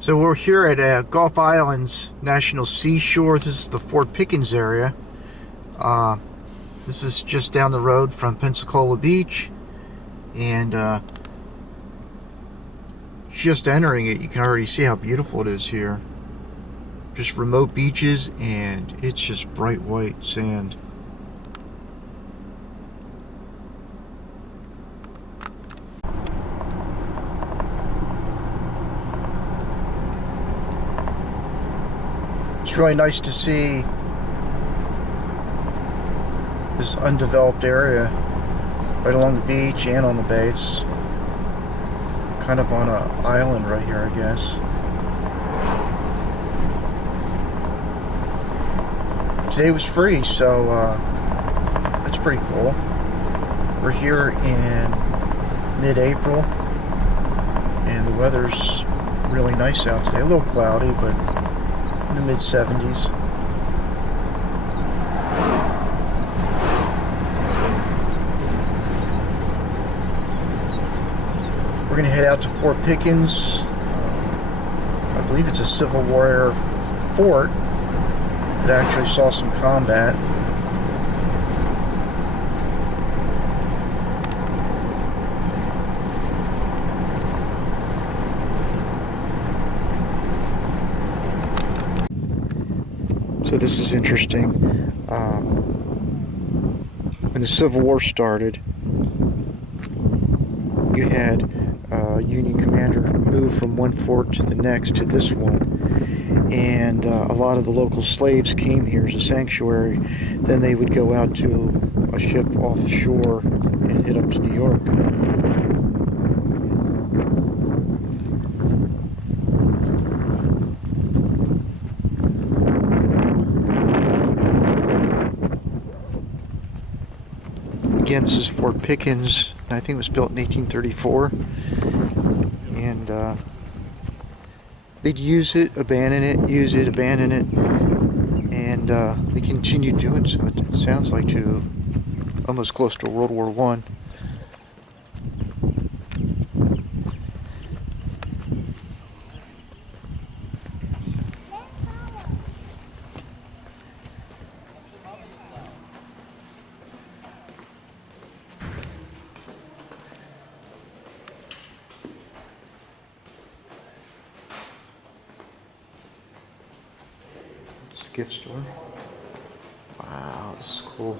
So we're here at Gulf Islands National Seashore. This is the Fort Pickens area. This is just down the road from Pensacola Beach, and just entering it, you can already see how beautiful it is here. Just remote beaches, and it's just bright white sand. It's really nice to see this undeveloped area right along the beach and on the bay. It's kind of on an island right here, I guess. Today was free, so that's pretty cool. We're here in mid-April, and the weather's really nice out today. A little cloudy, but in the mid-70s. We're going to head out to Fort Pickens. I believe it's a Civil War era fort that actually saw some combat. So this is interesting. When the Civil War started, you had a Union commander move from one fort to the next to this one, and a lot of the local slaves came here as a sanctuary. Then they would go out to a ship offshore and head up to New York. Again, this is Fort Pickens. I think it was built in 1834, and they'd use it, abandon it, use it, abandon it, and they continued doing so. It sounds like to almost close to World War I. Gift store. Wow, this is cool.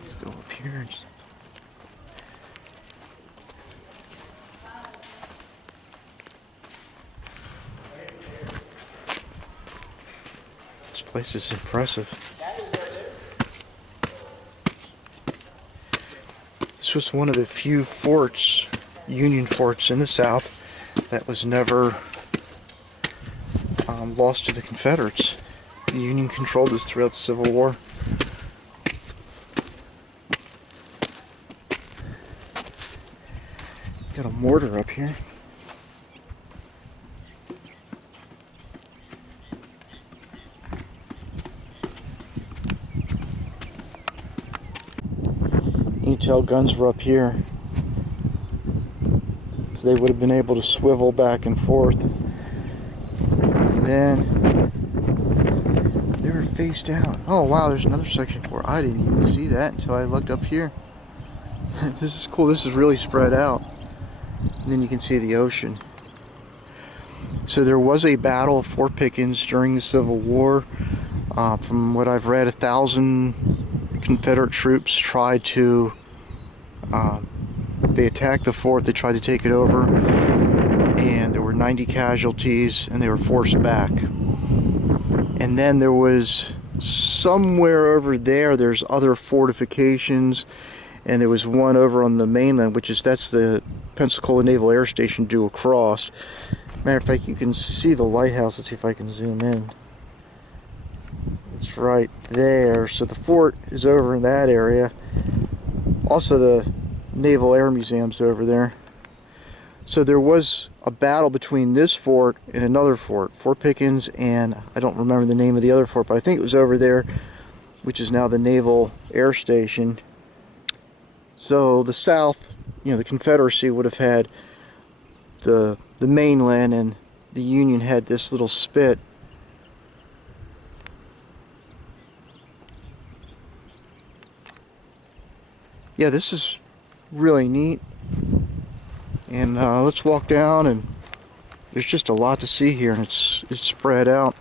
Let's go up here. This place is impressive. This was one of the few forts, Union forts in the South, that was never lost to the Confederates. The Union controlled this throughout the Civil War. Got a mortar up here. You can tell guns were up here, so they would have been able to swivel back and forth. And then they were faced out. Oh wow, there's another section for it. I didn't even see that until I looked up here. This is cool. This is really spread out. And then you can see the ocean. So there was a battle at Fort Pickens during the Civil War. From what I've read, 1,000 Confederate troops tried to they attacked the fort. They tried to take it over, and there were 90 casualties, and they were forced back. And then there was somewhere over there's other fortifications, and there was one over on the mainland, that's the Pensacola Naval Air Station due across. Matter of fact, you can see the lighthouse. Let's see if I can zoom in. It's right there. So the fort is over in that area. Also, the Naval Air Museum's over there. So there was a battle between this fort and another fort, Fort Pickens, and I don't remember the name of the other fort, but I think it was over there, which is now the Naval Air Station. So the South, the Confederacy would have had the mainland, and the Union had this little spit. Yeah, this is really neat. And let's walk down, and there's just a lot to see here, and it's spread out.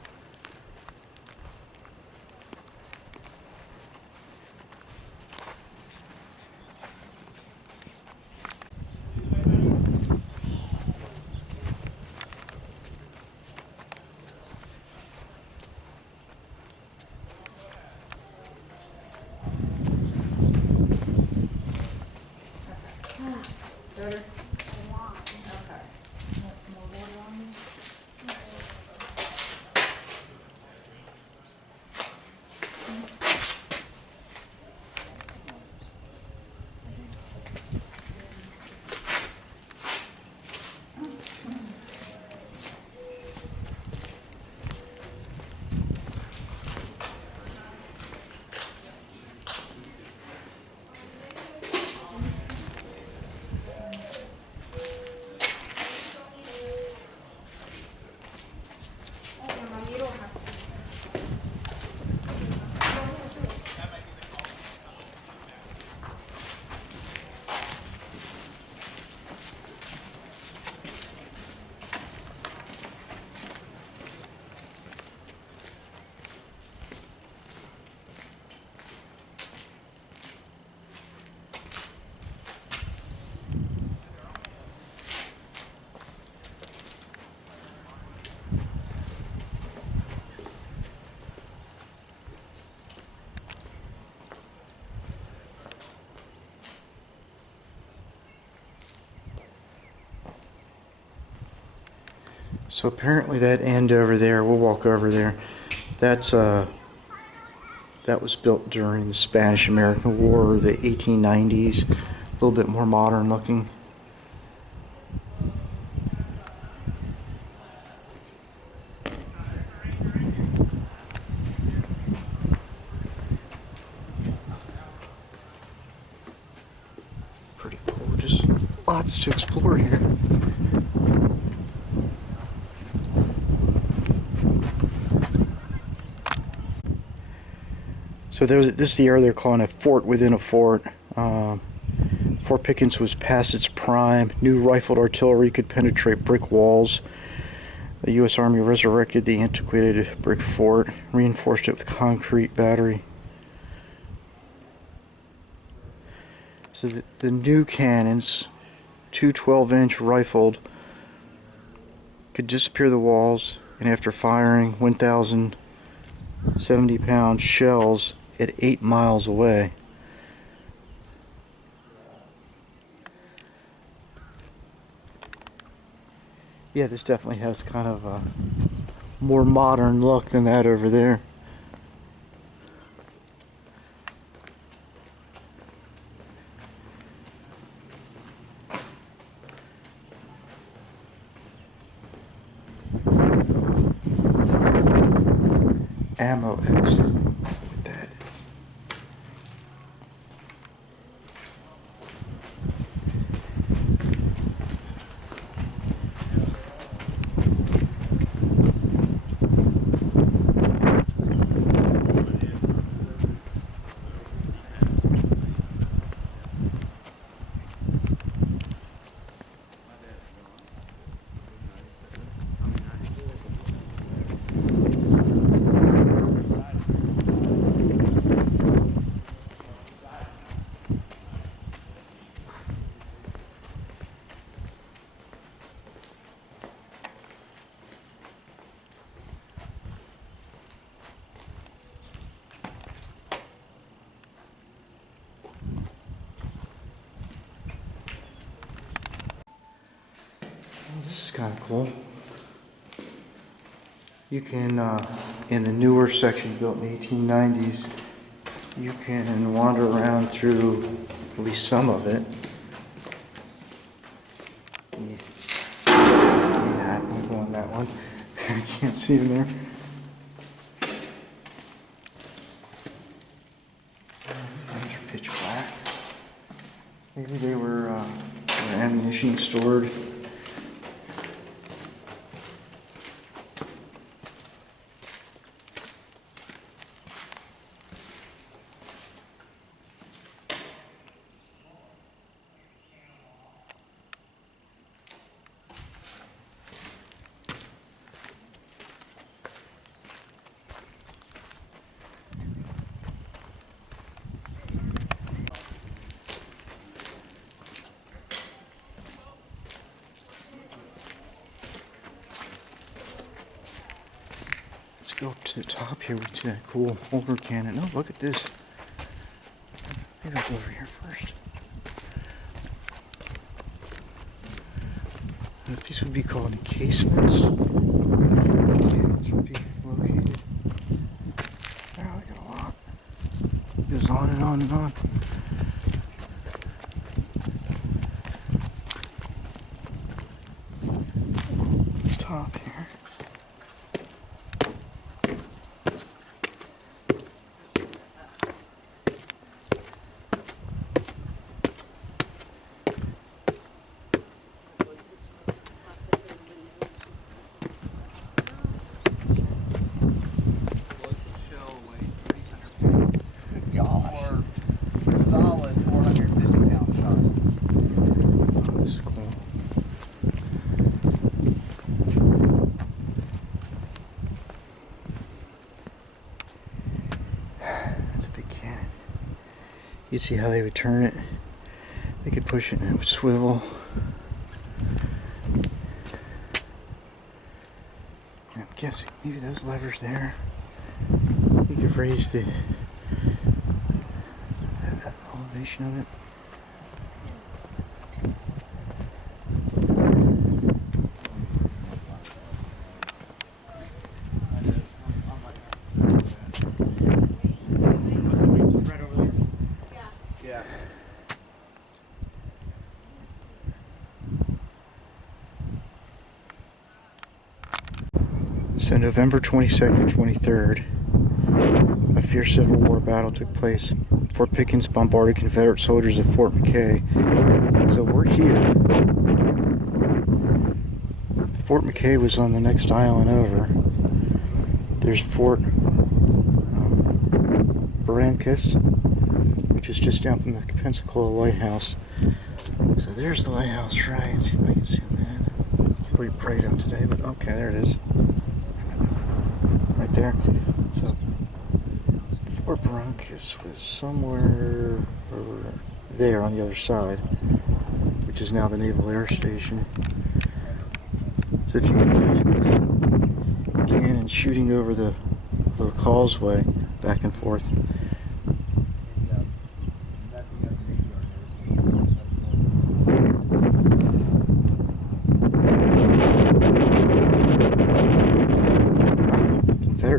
So apparently that end over there, we'll walk over there, that was built during the Spanish-American War, the 1890s, a little bit more modern looking. Pretty cool, just lots to explore here. So this is the area they're calling a fort within a fort. Fort Pickens was past its prime. New rifled artillery could penetrate brick walls. The U.S. Army resurrected the antiquated brick fort, reinforced it with concrete battery. So the new cannons, two 12-inch rifled, could disappear the walls, and after firing 1,070-pound shells at 8 miles away. Yeah, this definitely has kind of a more modern look than that over there. Ammo extra. What that is. This is kind of cool. You can, in the newer section built in the 1890s, you can wander around through at least some of it. on. I can't see them there. These are pitch black. Maybe they were ammunition stored. Let's go up to the top here. We see that cool holder cannon. Oh, look at this. Maybe I'll go over here first. These would be called encasements. Cannons would be located. Oh, we got a lot. It goes on and on and on. Top here. You see how they would turn it? They could push it and it would swivel. I'm guessing maybe those levers there. You could raise the elevation of it. So November 22nd and 23rd, a fierce Civil War battle took place. Fort Pickens bombarded Confederate soldiers at Fort McKay. So we're here. Fort McKay was on the next island over. There's Fort Pickens, which is just down from the Pensacola Lighthouse. So there's the lighthouse, right? Let's see if I can zoom in. Pretty bright out today, but okay, there it is. Right there. So Fort Pickens was somewhere over there on the other side, which is now the Naval Air Station. So if you can imagine this cannon shooting over the causeway back and forth.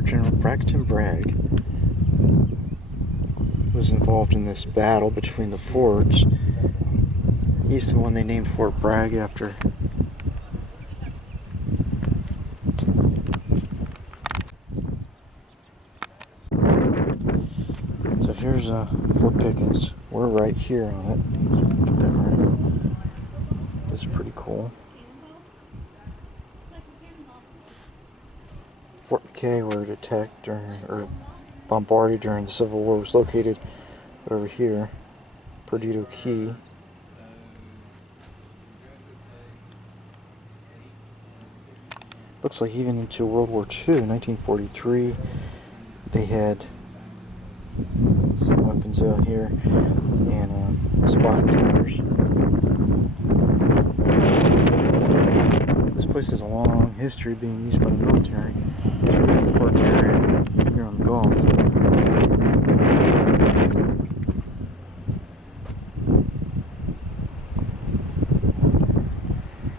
General Braxton Bragg was involved in this battle between the forts. He's the one they named Fort Bragg after. So here's Fort Pickens. We're right here on it. So I can get that right. This is pretty cool. Fort McKay, where it attacked or bombarded during the Civil War, was located over here, Perdido Key. Looks like even into World War II, 1943, they had some weapons out here and spotting towers. This place has a long history being used by the military. It's a really important area here on the Gulf.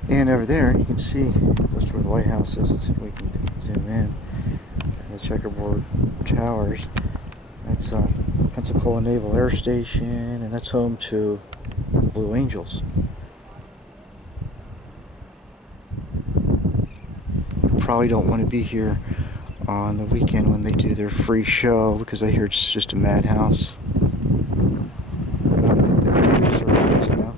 And over there, you can see close to where the lighthouse is. Let's see if we can zoom in. And the checkerboard towers. That's Pensacola Naval Air Station, and that's home to the Blue Angels. probably don't want to be here on the weekend when they do their free show, because I hear it's just a madhouse. But the views are amazing now.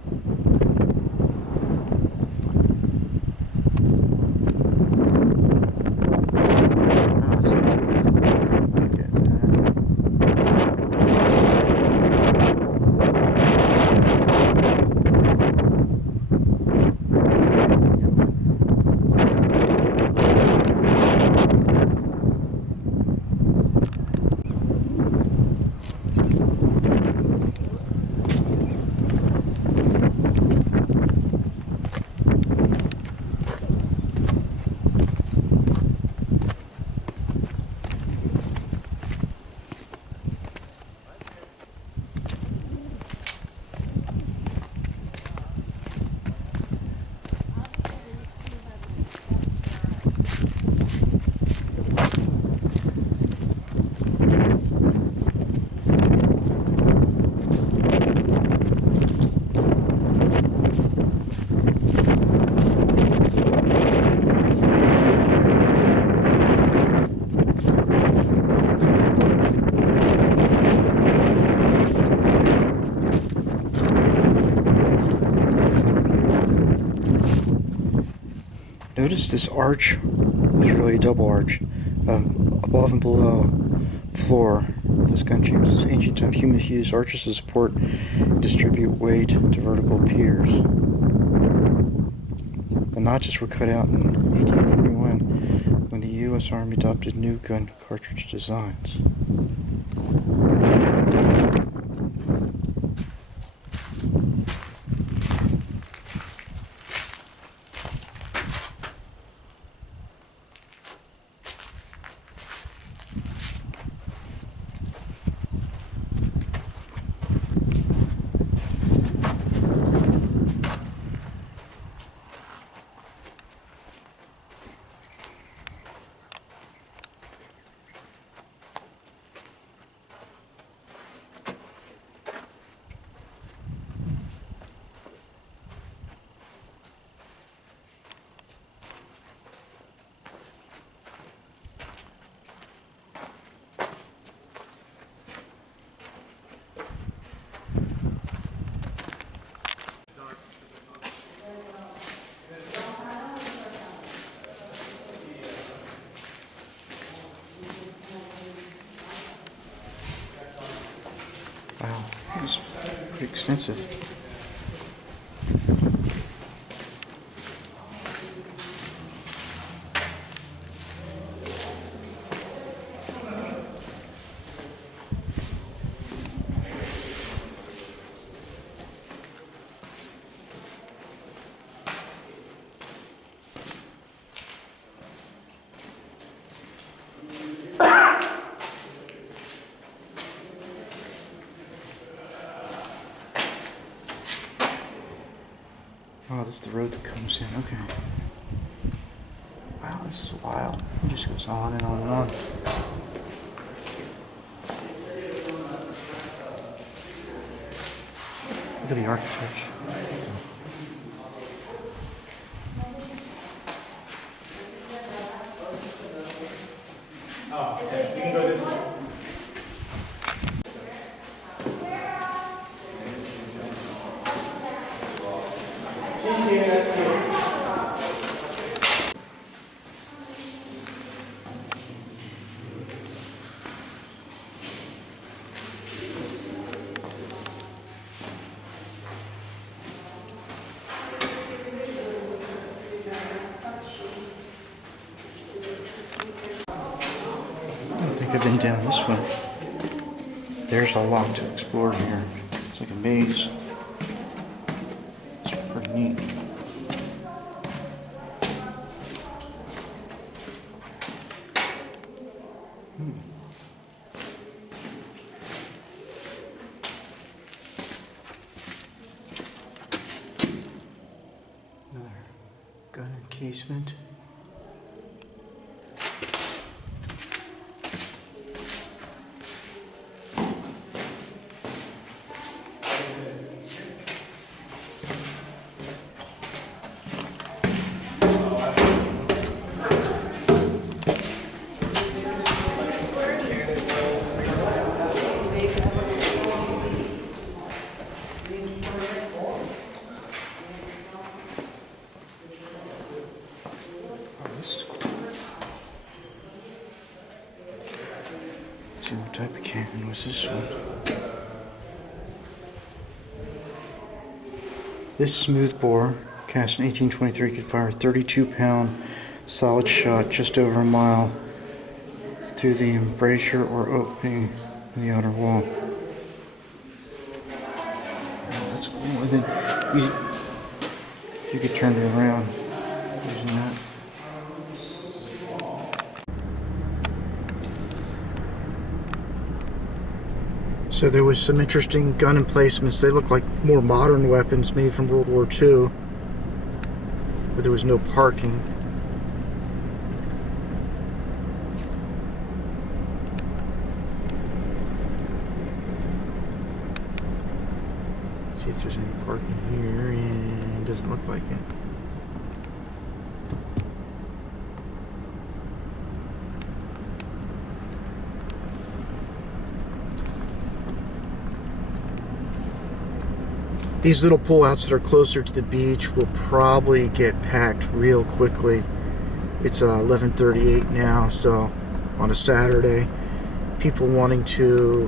Oh, that's a nice boat coming in. Look at that. Notice this arch is really a double arch. Above and below floor of this gun chamber. This ancient time humans used arches to support and distribute weight to vertical piers. The notches were cut out in 1841 when the U.S. Army adopted new gun cartridge designs. Wow, it's pretty extensive. Oh, this is the road that comes in. Okay. Wow, this is wild. It just goes on and on and on. Look at the architecture. Oh, okay. You can go this way. I've been down this one. There's a lot to explore here. It's like a maze. It's pretty neat. Another gun encasement. Oh, this is cool. Let's see what type of cannon was this one. This smoothbore, cast in 1823, could fire a 32-pound solid shot just over a mile through the embrasure or opening in the outer wall. Oh, that's cool. And then you could turn it around using that. So there was some interesting gun emplacements. They look like more modern weapons made from World War II, but there was no parking. Let's see if there's any parking here, and it doesn't look like it. These little pullouts that are closer to the beach will probably get packed real quickly. It's 11:38 now, so on a Saturday, people wanting to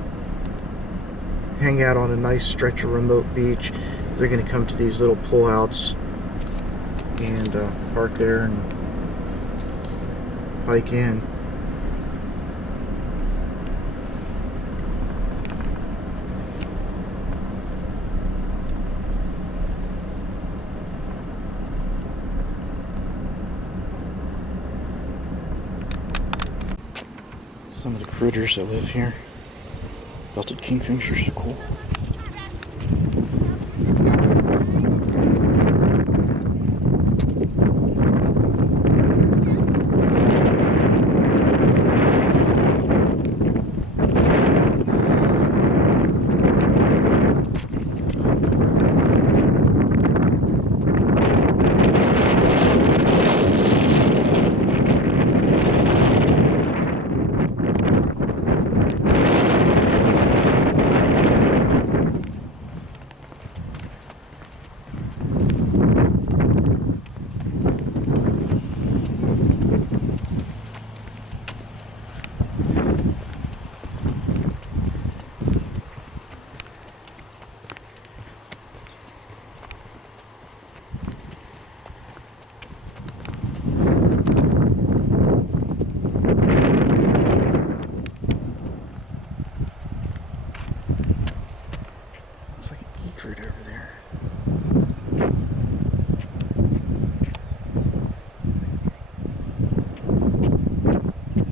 hang out on a nice stretch of remote beach, they're going to come to these little pullouts and park there and hike in. Some of the critters that live here. Belted kingfishers are cool. It's like an egret over there.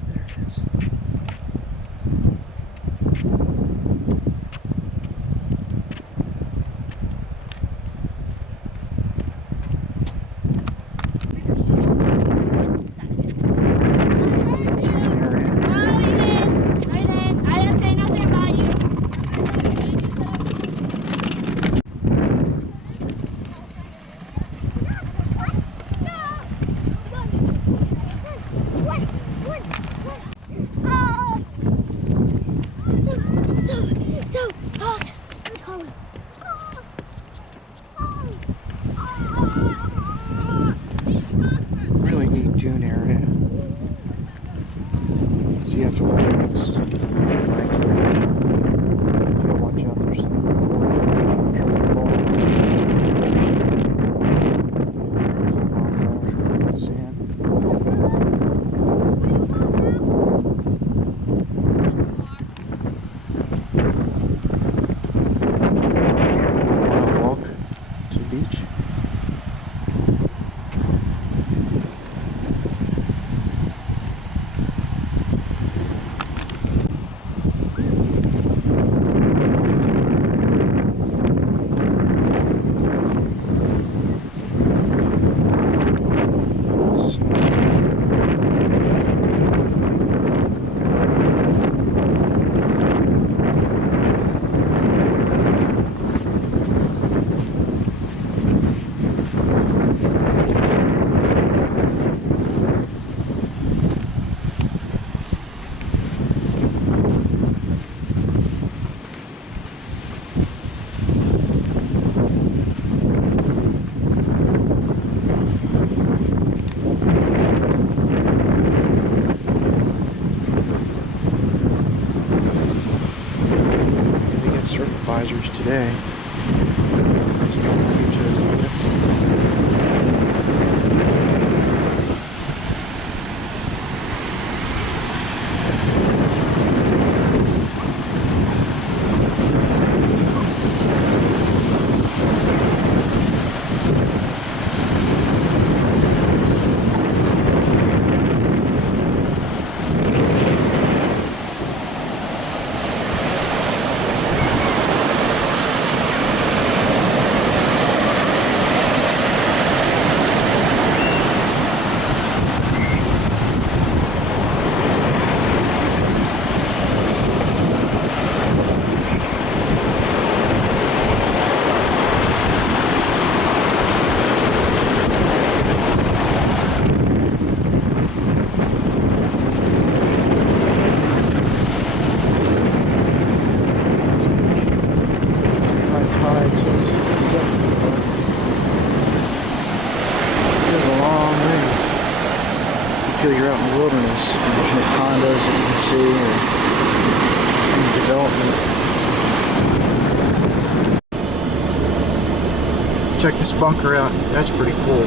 There it is. wilderness. There's no condos that you can see or any development. Check this bunker out. That's pretty cool.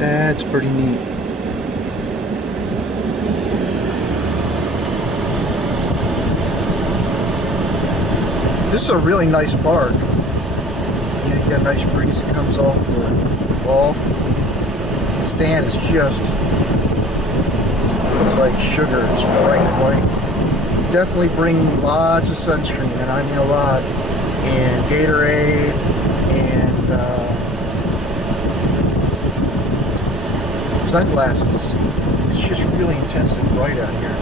That's pretty neat. This is a really nice bark. You got a nice breeze that comes off the Gulf. The sand is just, it looks like sugar. It's bright white. Definitely bring lots of sunscreen, and I mean a lot, and Gatorade, and sunglasses. It's just really intense and bright out here.